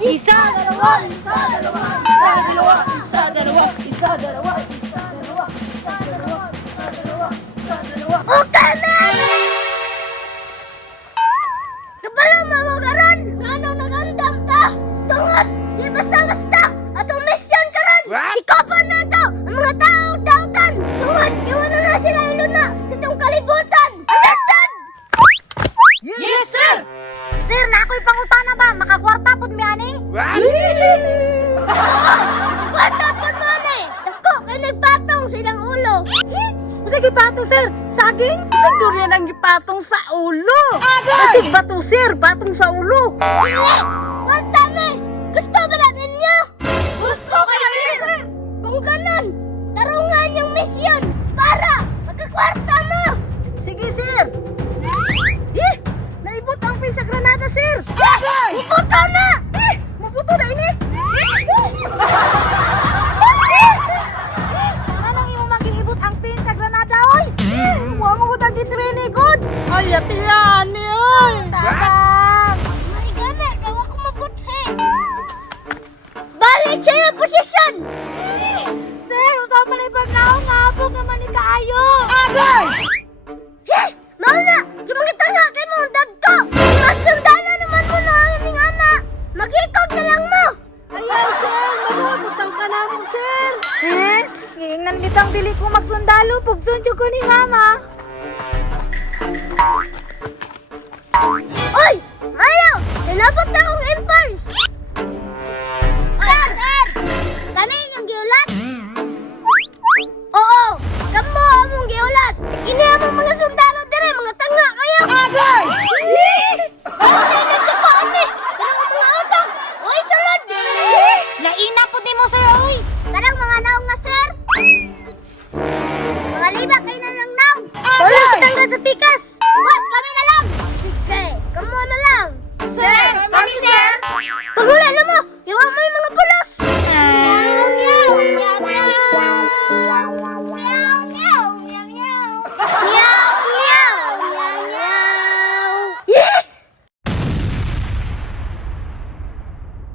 Isa, dalawa, isa, dalawa, isa, dalawa, isa, dalawa, isa, dalawa, isa, dalawa, isa, dalawa, isa, dalawa, isa, dalawa. Okay, man! Kabalo mo mo karon! Anong nagandam ta? Tungod! Di basta-basta! Atong mission karon! Sikopan na to! Ang mga tao-tautan! Tungod! Iwan na sila iluna! Itong kalibutan! Understand? Yes, sir! Sir, na ako'y pangutana ba? Makakwarta pod mi ani? Kwarta pod mo ani! Dako kay nagpatong silang ulo! Sige patong, sir. Saging? Isang durian ang gipatong sa ulo. Kasi bato, sir. Batong sa ulo. Dili! Kwarta mi! Gusto ba na ninyo? Gusto kayo, sir. Kung ganun, tarungan yung misyon para magkakwarta mo! Sige, sir. Naibot ang pin sa granada, sir. Iputo na! Mabuto na ini. Anong imo mag-iibot ang pin sa granada, oy? Huwag mo tagi training good. Ay, atiyan ni, oy. Tabang! May gana, gawa ko mabuthi! Balik siya yung posisyon! Sir, usap pa na ipagnaong ngabog naman ni kaayo. Mauna! Kimangita nga kay mo, dagko! Masundala naman mo na ang aming ama! Mag-ikog na lang mo! Ayaw, sir. Magpapagtang ka na mo, sir. Giingnan kitang dili ko magsundalo, pugsunjo ko ni mama! Oy! Mayo! Hinabot na akong impulse! Sir! Kami inyong giulat? Oo! Kamo among giulat! Ini among mga sundalo dire, mga tanga kayo! Agay! Bakit nagtipaan ni? Pero ang mga utok! Uy, sulod! Laina po di mo, sir, uy! Tarang mga naong nga, sir! Mga liba kayo na lang naong! Tulog tangga sa pikas!